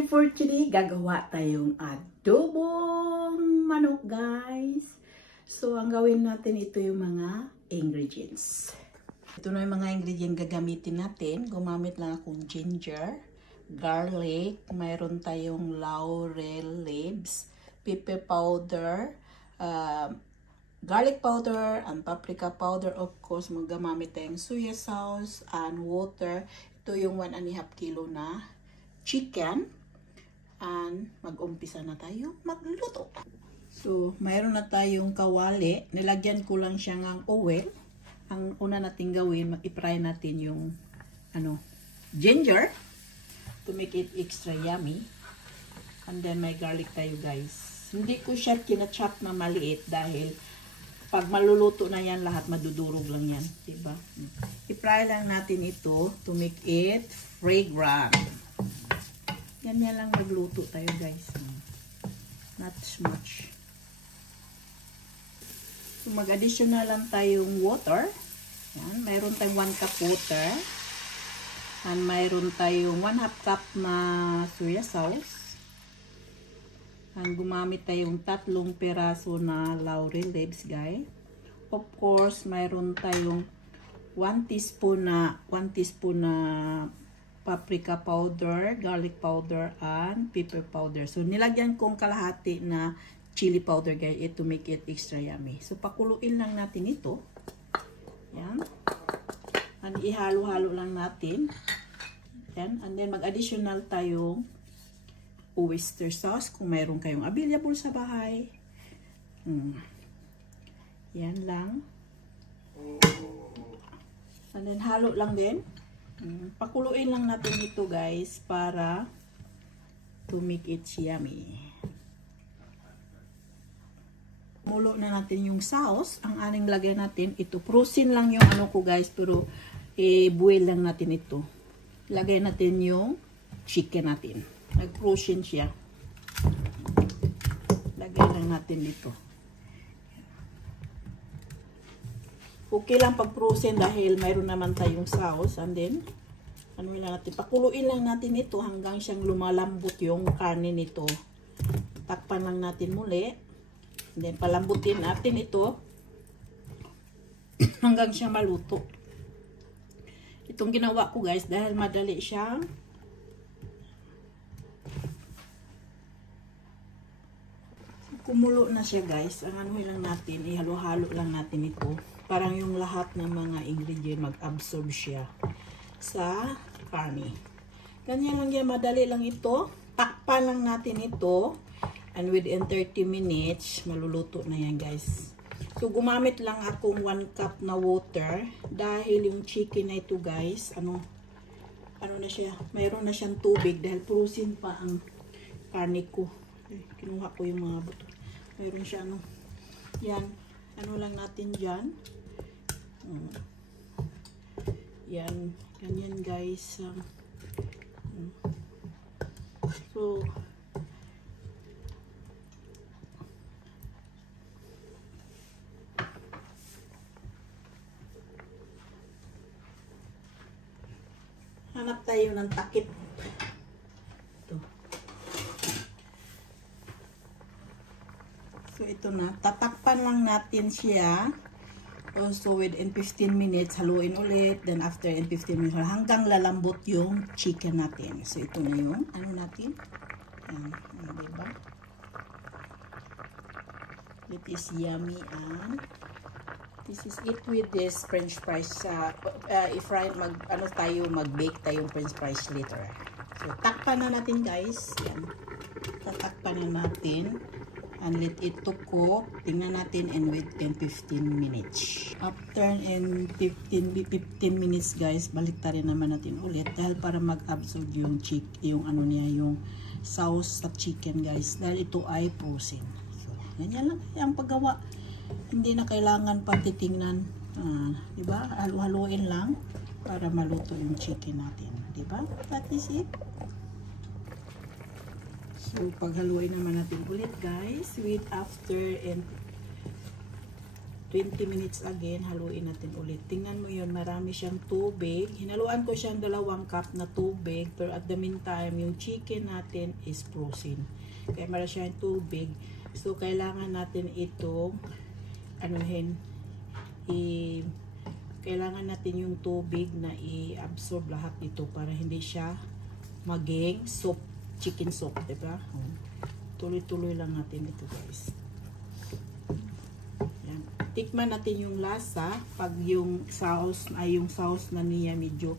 video for today, gagawa tayong adobong manok, guys. So, ang gawin natin, ito yung mga ingredients. Ito na yung mga ingredients gagamitin natin. Gumamit lang akong ginger, garlic, mayroon tayong laurel leaves, pepper powder, garlic powder, and paprika powder. Of course, magamamit tayong soya sauce and water. Ito yung 1.5 kilo na chicken. And mag-umpisa na tayo magluto. So, mayroon na tayong kawali. Nilagyan ko lang siya ng oil. Ang una natin gawin, i-fry natin yung ginger to make it extra yummy. And then may garlic tayo, guys. Hindi ko siya kinachop na maliit dahil pag maluluto na yan, lahat madudurog lang yan. Diba? I-fry lang natin ito to make it fragrant. Ganyan lang magluto tayo, guys. Not much. So, mag-additional lang tayong water. Yan. Mayroon tayong 1 cup water. And mayroon tayong 1/2 cup na soya sauce. And gumamit tayong 3 peraso na laurel leaves, guys. Of course, mayroon tayong 1 teaspoon na paprika powder, garlic powder, and pepper powder. So, nilagyan kong kalahati na chili powder, guys, to make it extra yummy. So, pakuluin lang natin ito. Yan. And ihalo-halo lang natin. Yan. And then, mag-additional tayong oyster sauce kung mayroon kayong available sa bahay. Yan lang. And then, halo lang din. Pakuluin lang natin ito, guys, para to make it yummy. Mulo na natin yung sauce. Ang aning lagyan natin, ito. Frozen lang yung ko, guys, pero i-boil lang natin ito. Lagay natin yung chicken natin. Nag-frozen siya. Lagay lang natin dito. Okay lang pag frozen dahil mayroon naman tayong sauce. And then, lang natin, pakuluin lang natin ito hanggang siyang lumalambot yung karne nito. Takpan lang natin muli. And then, palambutin natin ito hanggang siya maluto. Itong ginawa ko, guys, dahil madali siyang kumulo na siya, guys. Ang lang natin, ihalo-halo lang natin ito. Parang yung lahat ng mga ingredient mag-absorb siya sa karne. Ganyan lang yan, madali lang ito. Takpan lang natin ito. And within 30 minutes, maluluto na yan, guys. So, gumamit lang akong 1 cup na water. Dahil yung chicken na ito, guys, ano na siya, mayroon na siyang tubig. Dahil frozen pa ang karne ko. Kinuha ko yung mga buto. Mayroon siya, yan. Lang natin dyan. Yan. Ganyan, guys. So, hanap tayo ng takip. Ito. So, ito na. Tatakpan lang natin siya. Also, within 15 minutes, haluin ulit. Then, after in 15 minutes, hanggang lalambot yung chicken natin. So, ito na yung, natin. Yan. Diba? It is yummy and this is it with this french fries. Mag-bake tayong french fries later. So, takpan na natin, guys. Yan. Tatakpan na natin. And let it to cook. Tingnan natin and within 15 minutes. After in 15 minutes, guys, balik rin naman natin ulit dahil para mag-absorb yung yung sauce sa chicken, guys. Dahil ito ay frozen. So, ganyan lang ang paggawa. Hindi na kailangan pa titingnan. Diba? Halu-haluin lang para maluto yung chicken natin. Diba? That is it. So, paghaluin naman natin ulit, guys. Wait after and 20 minutes again, haluin natin ulit. Tingnan mo yun, marami siyang tubig. Hinaluan ko siyang 2 cup na tubig, pero at the meantime, yung chicken natin is frozen. Kaya marami siyang tubig. So, kailangan natin itong, kailangan natin yung tubig na i-absorb lahat ito para hindi siya maging soup, chicken soup, diba? Tuloy-tuloy lang natin ito, guys. Yan. Tikman natin yung lasa pag yung sauce na niya medyo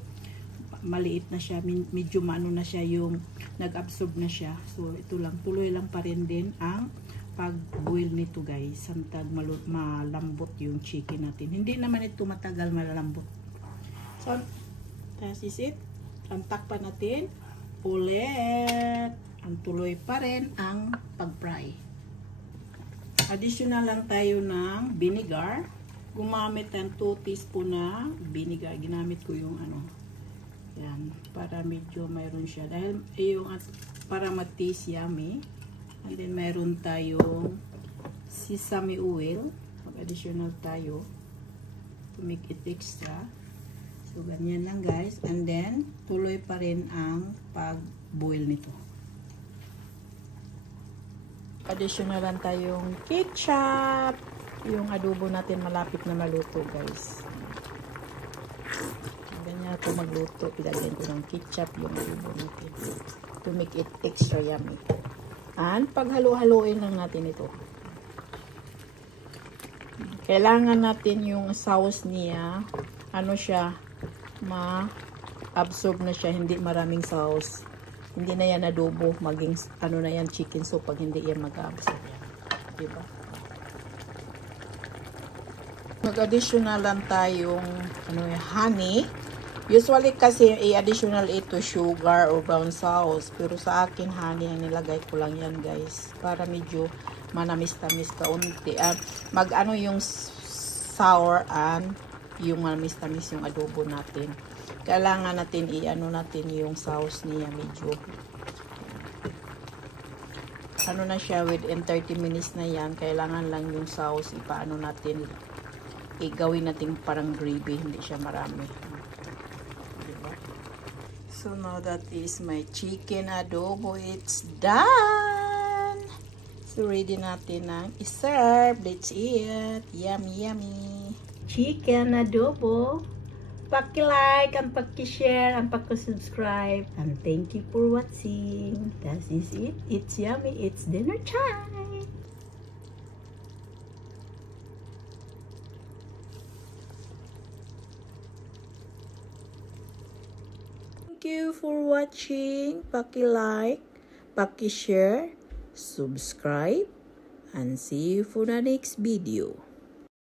maliit na siya, medyo maano na siya, yung nag-absorb na siya. So ito lang, tuloy lang pa rin din ang pag-boil nito, guys. Santag malambot yung chicken natin. Hindi naman ito matagal malambot. So that is it. Ang takpan natin ulit. Ang tuloy pa rin ang pag-fry. Additional lang tayo ng vinegar. Gumamit ng 2 teaspoon na vinegar. Ginamit ko yung yan, para medyo mayroon siya. Dahil yung para mag-taste yummy. And then mayroon tayong sesame oil. Mag-additional tayo to make it extra. So ganyan lang, guys. And then tuloy pa rin ang pag-boil nito. Additional lang tayong ketchup. Yung adobo natin malapit na maluto, guys. Ganyan ako magluto. Ilagyan ko ng ketchup yung adobo natin to make it extra yummy. And paghalo-haloin lang natin ito. Kailangan natin yung sauce niya, siya, ma-absorb na siya, hindi maraming sauce. Hindi na yan adobo, maging na yan, chicken soup pag hindi yan mag-absorb. Diba? Mag-additional lang tayong honey. Usually kasi i-additional ito sugar or brown sauce. Pero sa akin honey ang nilagay ko lang yan, guys. Para medyo manamis-tamis kaunti. Yung sour and yung manamis-tamis yung adobo natin. Kailangan natin natin yung sauce niya medyo na siya within 30 minutes na yan. Kailangan lang yung sauce natin gawin natin parang gravy, hindi siya marami. Diba? So now that is my chicken adobo, it's done. So ready natin nang i-serve. Let's eat. Yummy, yummy. Chicken adobo. Paki-like, and paki-share, and paki-subscribe. And thank you for watching. That is it. It's yummy. It's dinner time. Thank you for watching. Paki-like, paki-share, subscribe, and see you for the next video.